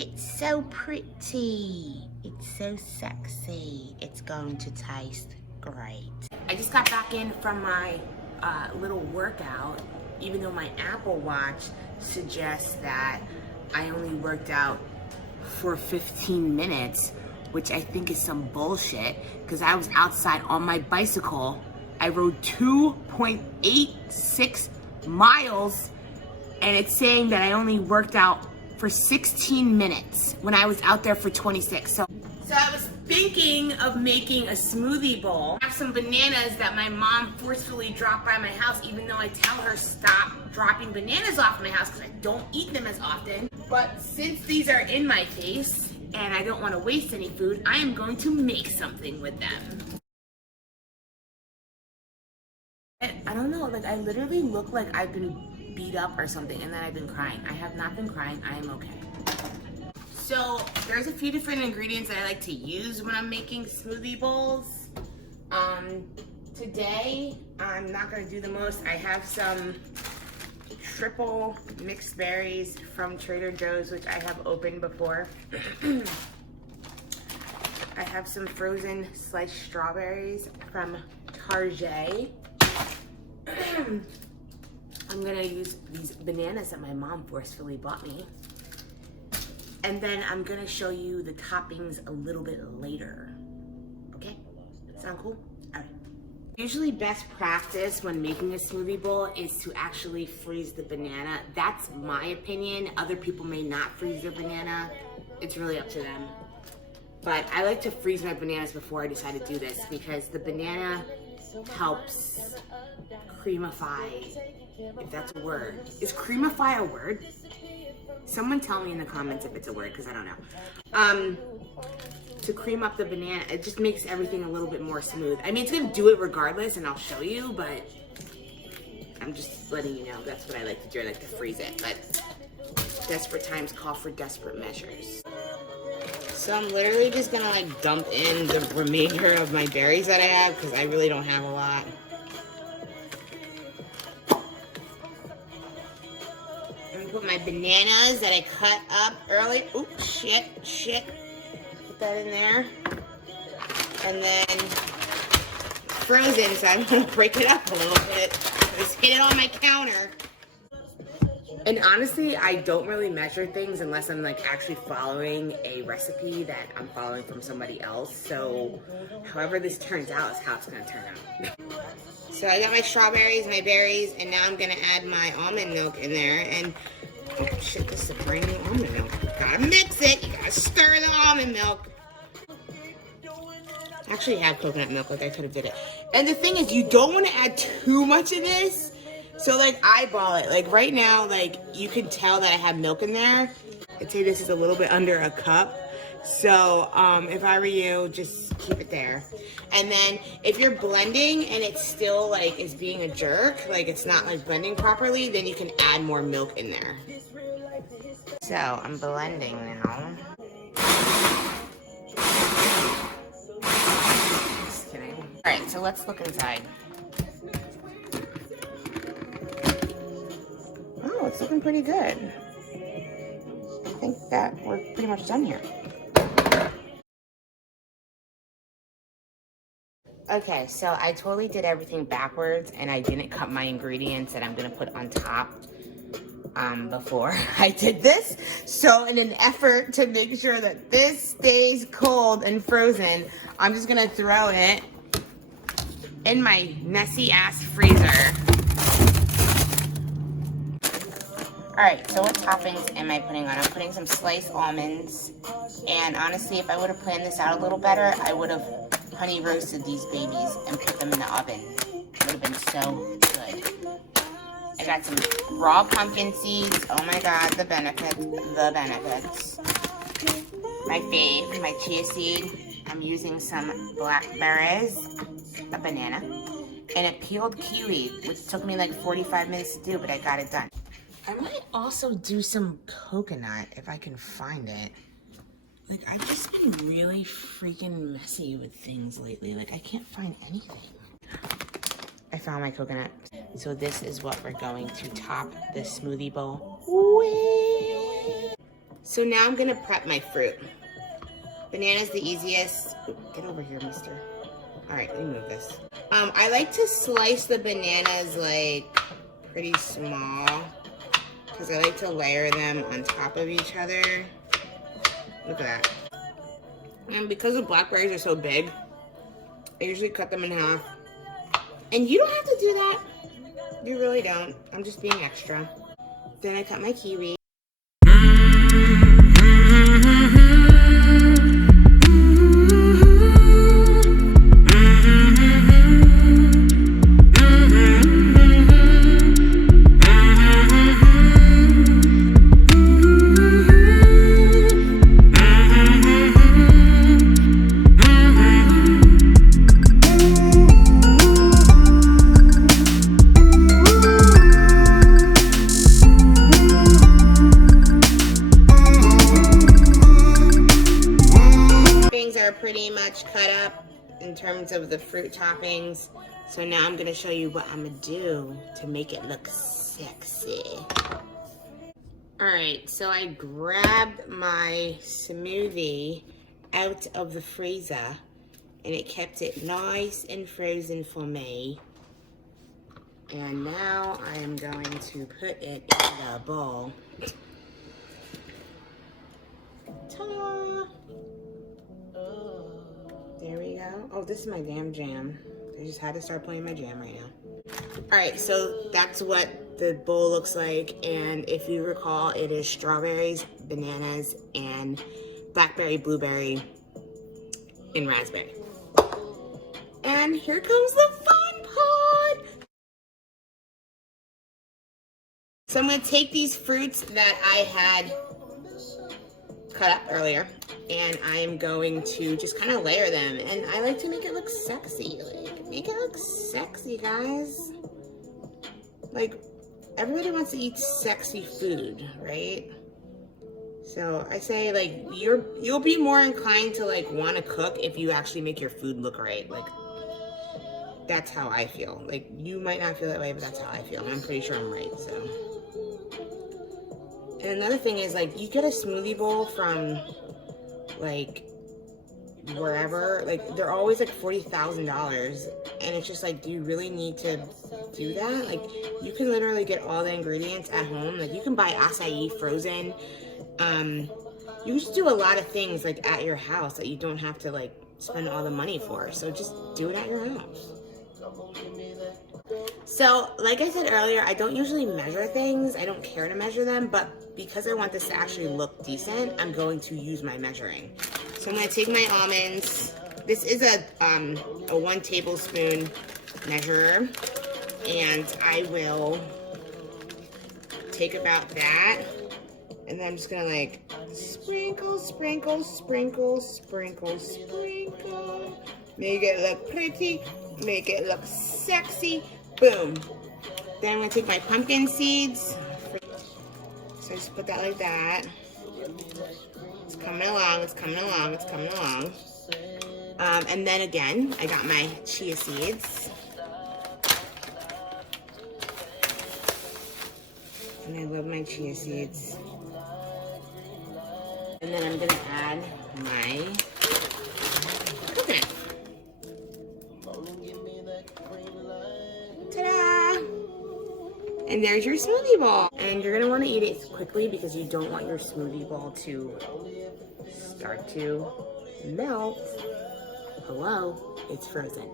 It's so pretty. It's so sexy. It's going to taste great. I just got back in from my little workout, even though my Apple Watch suggests that I only worked out for 15 minutes, which I think is some bullshit, because I was outside on my bicycle. I rode 2.86 miles, and it's saying that I only worked out for 16 minutes when I was out there for 26. So I was thinking of making a smoothie bowl. I have some bananas that my mom forcefully dropped by my house, even though I tell her stop dropping bananas off my house because I don't eat them as often. But since these are in my face and I don't want to waste any food, I am going to make something with them. I don't know, like I literally look like I've been beat up or something and then I've been crying. I have not been crying, I am okay. So there's a few different ingredients that I like to use when I'm making smoothie bowls. Today, I'm not gonna do the most. I have some triple mixed berries from Trader Joe's, which I have opened before. I have some frozen sliced strawberries from Target. I'm gonna use these bananas that my mom forcefully bought me. And then I'm gonna show you the toppings a little bit later. Okay, sound cool? All right. Usually best practice when making a smoothie bowl is to actually freeze the banana. That's my opinion. Other people may not freeze their banana. It's really up to them. But I like to freeze my bananas before I decide to do this because the banana helps creamify, if that's a word. Is creamify a word? Someone tell me in the comments if it's a word, because I don't know. To cream up the banana, it just makes everything a little bit more smooth. I mean, it's gonna do it regardless, and I'll show you, but I'm just letting you know that's what I like to do. I like to freeze it, but desperate times call for desperate measures. So I'm literally just gonna like dump in the remainder of my berries that I have, because I really don't have a lot. Put my bananas that I cut up early. Oops, shit. Put that in there. And then frozen, so I'm gonna break it up a little bit. Just hit it on my counter. And honestly, I don't really measure things unless I'm like actually following a recipe that I'm following from somebody else. So however this turns out is how it's gonna turn out. So I got my strawberries, my berries, and now I'm gonna add my almond milk in there. And oh shit, this is a brand new almond milk. Gotta mix it, you gotta stir the almond milk. I actually have coconut milk, like I could have did it. And the thing is, you don't wanna add too much of this. So like eyeball it, like right now, like you can tell that I have milk in there. I'd say this is a little bit under a cup. So if I were you, just keep it there. And then if you're blending and it's still like is being a jerk, like it's not like blending properly, then you can add more milk in there. So I'm blending now. Just kidding. All right, so let's look inside. Oh, it's looking pretty good. I think that we're pretty much done here. Okay, so I totally did everything backwards and I didn't cut my ingredients that I'm gonna put on top before I did this. So in an effort to make sure that this stays cold and frozen, I'm just gonna throw it in my messy ass freezer. All right, so what toppings am I putting on? I'm putting some sliced almonds. And honestly, if I would have planned this out a little better, I would have honey roasted these babies and put them in the oven. It would have been so good. I got some raw pumpkin seeds. Oh my God, the benefits. My fave, my chia seed. I'm using some blackberries, a banana, and a peeled kiwi, which took me like 45 minutes to do, but I got it done. I might also do some coconut if I can find it. Like, I've just been really freaking messy with things lately. Like, I can't find anything. I found my coconut. So this is what we're going to top the smoothie bowl with. So now I'm gonna prep my fruit. Banana's the easiest. Ooh, get over here, mister. All right, let me move this. I like to slice the bananas like pretty small because I like to layer them on top of each other. Look at that. And because the blackberries are so big, I usually cut them in half. And you don't have to do that. You really don't. I'm just being extra. Then I cut my kiwi. Pretty much cut up in terms of the fruit toppings. So now I'm gonna show you what I'm gonna do to make it look sexy. All right, so I grabbed my smoothie out of the freezer and it kept it nice and frozen for me. And now I am going to put it in the bowl. Ta-da! There we go. Oh, this is my damn jam. I just had to start playing my jam right now. All right, so that's what the bowl looks like. And if you recall, it is strawberries, bananas, and blackberry, blueberry, and raspberry. And here comes the fun part. So I'm gonna take these fruits that I had cut up earlier, and I'm going to just kind of layer them. And I like to make it look sexy. Like, make it look sexy, guys. Like, everybody wants to eat sexy food, right? So I say, like, you'll be more inclined to like want to cook if you actually make your food look right. Like, that's how I feel. Like, you might not feel that way, but that's how I feel. And I'm pretty sure I'm right, so. And another thing is, like, you get a smoothie bowl from, like, wherever. Like, they're always, like, $40,000. And it's just, like, do you really need to do that? Like, you can literally get all the ingredients at home. Like, you can buy acai frozen. You can just do a lot of things, like, at your house that you don't have to, like, spend all the money for. So just do it at your house. So, like I said earlier, I don't usually measure things. I don't care to measure them, but because I want this to actually look decent, I'm going to use my measuring. So I'm going to take my almonds. This is a 1 tablespoon measurer, and I will take about that, and then I'm just going to like sprinkle, sprinkle, sprinkle, sprinkle, sprinkle. Make it look pretty, make it look sexy. Boom. Then I'm going to take my pumpkin seeds. So just put that like that. It's coming along, it's coming along, it's coming along. And then again, I got my chia seeds. And I love my chia seeds. And then I'm going to add my coconut. Ta-da! And there's your smoothie bowl. And you're gonna wanna eat it quickly because you don't want your smoothie bowl to start to melt. Hello, it's frozen.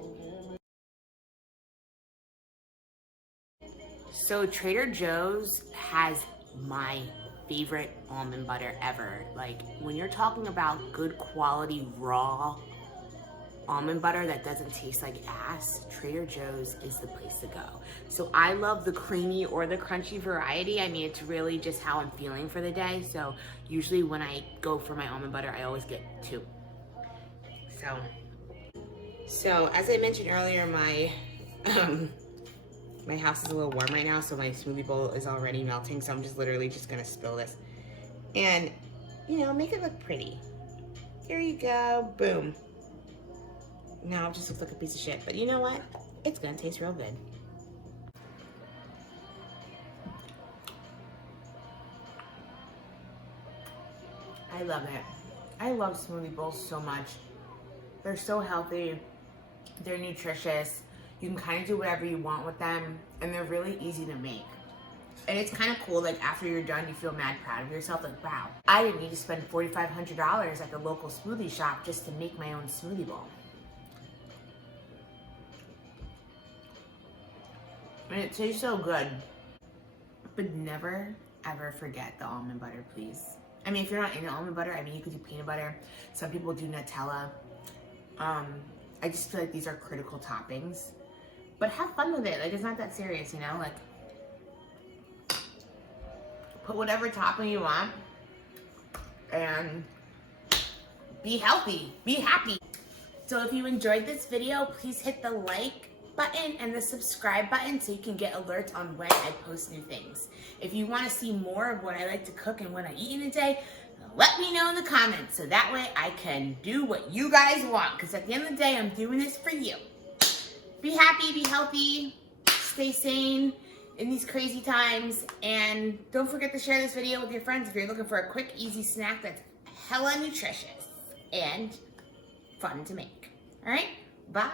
So Trader Joe's has my favorite almond butter ever. Like, when you're talking about good quality raw almond butter that doesn't taste like ass, Trader Joe's is the place to go. So I love the creamy or the crunchy variety. I mean, it's really just how I'm feeling for the day. So usually when I go for my almond butter, I always get 2. So as I mentioned earlier, my my house is a little warm right now, so my smoothie bowl is already melting. So I'm just literally just gonna spill this and, you know, make it look pretty. Here you go, boom. Now it just looks like a piece of shit, but you know what? It's gonna taste real good. I love it. I love smoothie bowls so much. They're so healthy. They're nutritious. You can kind of do whatever you want with them, and they're really easy to make. And it's kind of cool, like after you're done, you feel mad proud of yourself, like, wow, I didn't need to spend $4,500 at the local smoothie shop just to make my own smoothie bowl. And it tastes so good. But never, ever forget the almond butter, please. I mean, if you're not into almond butter, I mean, you could do peanut butter. Some people do Nutella. I just feel like these are critical toppings. But have fun with it. Like, it's not that serious, you know? Like, put whatever topping you want. And be healthy. Be happy. So if you enjoyed this video, please hit the like button and the subscribe button so you can get alerts on when I post new things. If you want to see more of what I like to cook and what I eat in a day, let me know in the comments so that way I can do what you guys want, because at the end of the day, I'm doing this for you. Be happy, be healthy, stay sane in these crazy times, and don't forget to share this video with your friends if you're looking for a quick, easy snack that's hella nutritious and fun to make. All right, bye.